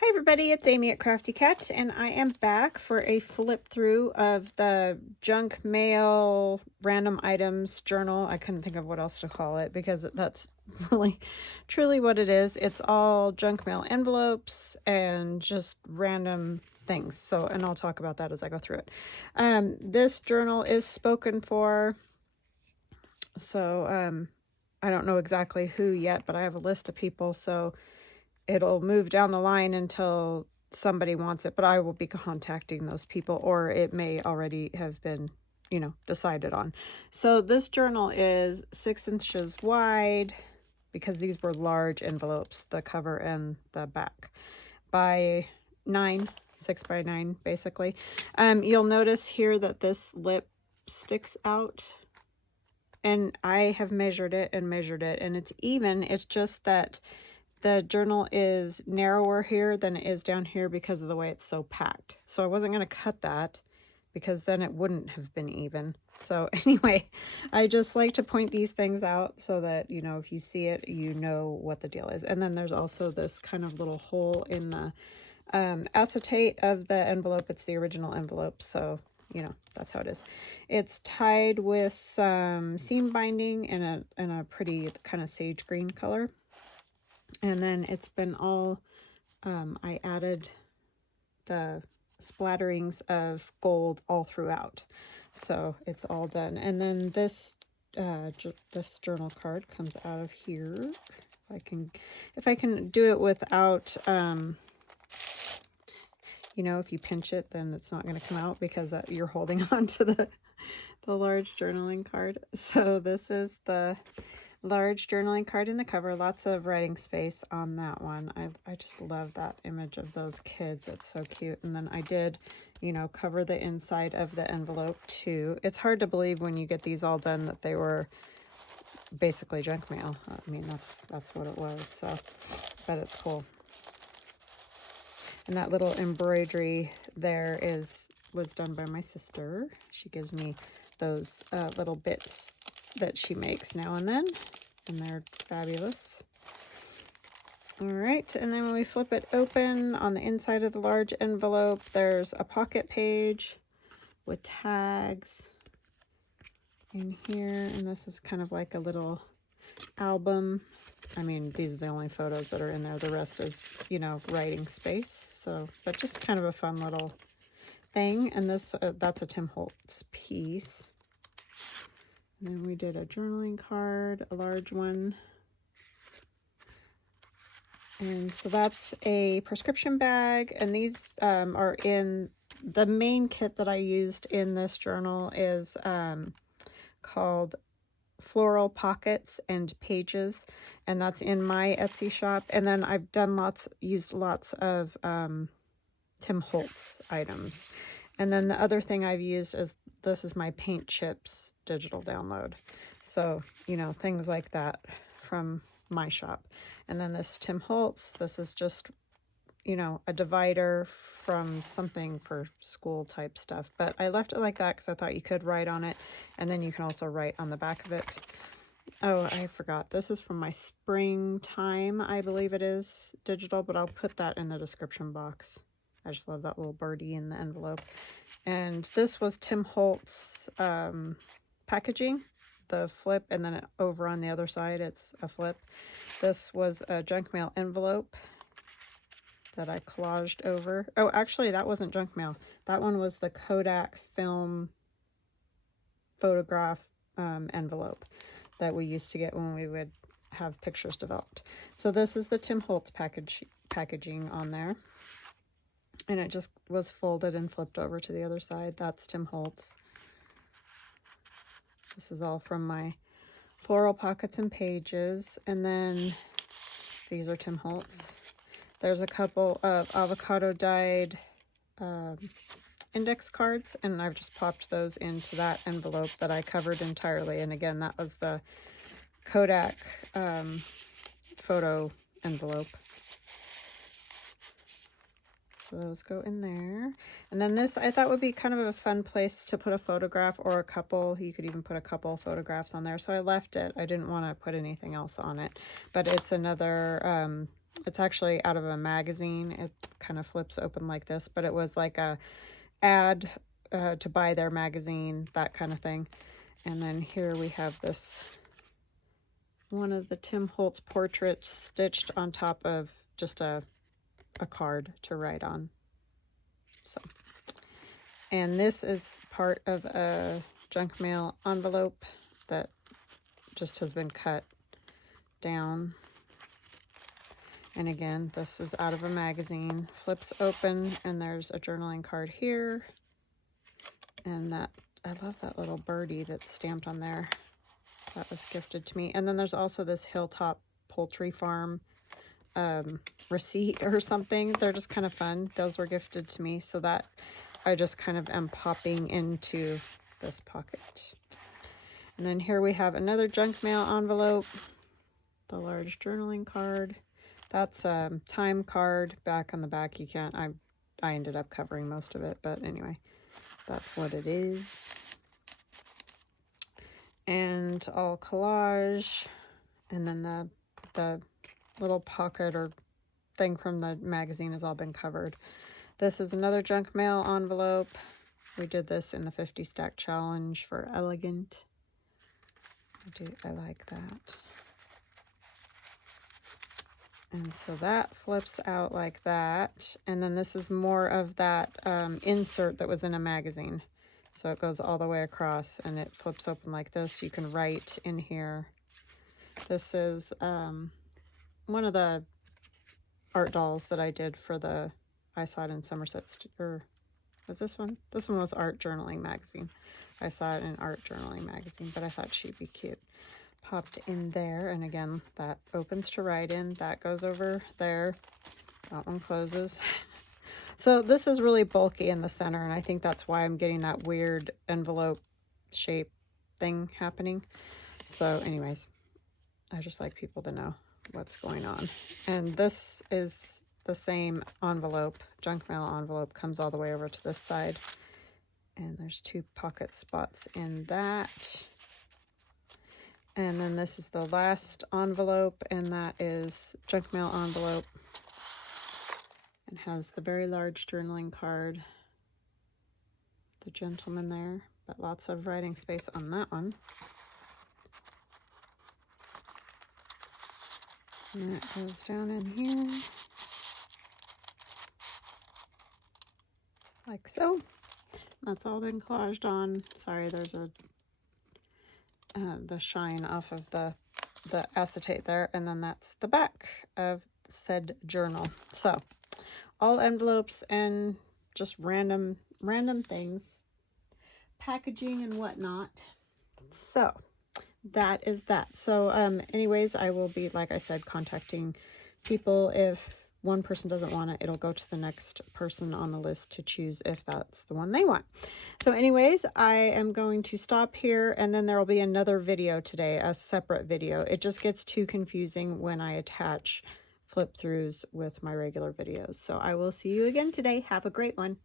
Hi everybody, it's Amy at Crafty Cat, and I am back for a flip through of the junk mail random items journal. I couldn't think of what else to call it because that's really truly what it is. It's all junk mail envelopes and just random things. So, and I'll talk about that as I go through it. This journal is spoken for. So, I don't know exactly who yet, but I have a list of people. So it'll move down the line until somebody wants it, but I will be contacting those people, or it may already have been, decided on. So this journal is 6 inches wide because these were large envelopes, the cover and the back, by 6 by 9, basically. You'll notice here that this lip sticks out, and I have measured it, and it's even. It's just that the journal is narrower here than it is down here because of the way it's so packed. So I wasn't going to cut that because then it wouldn't have been even. So anyway, I just like to point these things out so that, if you see it, you know what the deal is. And then there's also this kind of little hole in the acetate of the envelope. It's the original envelope. So, that's how it is. It's tied with some seam binding in a pretty kind of sage green color. And then it's been all, I added the splatterings of gold all throughout. So it's all done. And then this journal card comes out of here. If I can do it without, if you pinch it, then it's not going to come out because you're holding on to the large journaling card. So this is the large journaling card in the cover. Lots of writing space on that one. I just love that image of those kids. It's so cute. And then I did, cover the inside of the envelope too. It's hard to believe when you get these all done that they were basically junk mail. I mean, that's what it was. So, but it's cool. And that little embroidery there was done by my sister. She gives me those little bits that she makes now and then, and they're fabulous. All right, and then when we flip it open, on the inside of the large envelope, there's a pocket page with tags in here, and this is kind of like a little album. I mean, these are the only photos that are in there. The rest is, writing space. So, but just kind of a fun little thing. And this, that's a Tim Holtz piece. And then we did a journaling card, a large one. And so that's a prescription bag. And these are in the main kit that I used in this journal is called Floral Pockets and Pages. And that's in my Etsy shop. And then I've used lots of Tim Holtz items. And then the other thing I've used is, this is my Paint Chips digital download. So, things like that from my shop. And then this Tim Holtz, this is just, a divider from something for school type stuff. But I left it like that because I thought you could write on it. And then you can also write on the back of it. Oh, I forgot. This is from my springtime, I believe it is, digital, but I'll put that in the description box. I just love that little birdie in the envelope. And this was Tim Holtz packaging, the flip, and then over on the other side, it's a flip. This was a junk mail envelope that I collaged over. Oh, actually, that wasn't junk mail. That one was the Kodak film photograph envelope that we used to get when we would have pictures developed. So this is the Tim Holtz packaging on there. And it just was folded and flipped over to the other side. That's Tim Holtz. This is all from my Floral Pockets and Pages. And then these are Tim Holtz. There's a couple of avocado dyed index cards, and I've just popped those into that envelope that I covered entirely. And again, that was the Kodak photo envelope. So those go in there. And then this, I thought would be kind of a fun place to put a photograph or a couple. You could even put a couple photographs on there. So I left it. I didn't want to put anything else on it. But it's another It's actually out of a magazine. It kind of flips open like this, but it was like a ad to buy their magazine, that kind of thing. And then here we have this one of the Tim Holtz portraits stitched on top of just a card to write on. So, and this is part of a junk mail envelope that just has been cut down. And again, this is out of a magazine. Flips open, and there's a journaling card here. And that, I love that little birdie that's stamped on there. That was gifted to me. And then there's also this Hilltop Poultry Farm receipt or something. They're just kind of fun. Those were gifted to me. So that I just kind of am popping into this pocket. And then here we have another junk mail envelope. The large journaling card. That's a time card back on the back. You can't, I ended up covering most of it, but anyway, that's what it is. And all collage, and then the little pocket or thing from the magazine has all been covered. This is another junk mail envelope. We did this in the 50 stack challenge for Elegant. I like that. And so that flips out like that. And then this is more of that insert that was in a magazine. So it goes all the way across and it flips open like this. You can write in here. This is one of the art dolls that I did for the, I saw it in Somerset, or was this one? This one was Art Journaling Magazine. I saw it in Art Journaling Magazine, but I thought she'd be cute. Popped in there, and again, that opens to write in. That goes over there. That one closes. So this is really bulky in the center, and I think that's why I'm getting that weird envelope shape thing happening. So anyways, I just like people to know what's going on. And this is the same envelope, junk mail envelope, comes all the way over to this side. And there's 2 pocket spots in that. And then this is the last envelope, and that is junk mail envelope. It has the very large journaling card, the gentleman there, but lots of writing space on that one. And that goes down in here, like so. That's all been collaged on. Sorry, there's a the shine off of the acetate there, and then that's the back of said journal. So all envelopes and just random things, packaging and whatnot. So that is that. So anyways, I will be, like I said, contacting people. If one person doesn't want it, it'll go to the next person on the list to choose if that's the one they want. So anyways, I am going to stop here, and then there will be another video today, a separate video. It just gets too confusing when I attach flip throughs with my regular videos. So I will see you again today. Have a great one.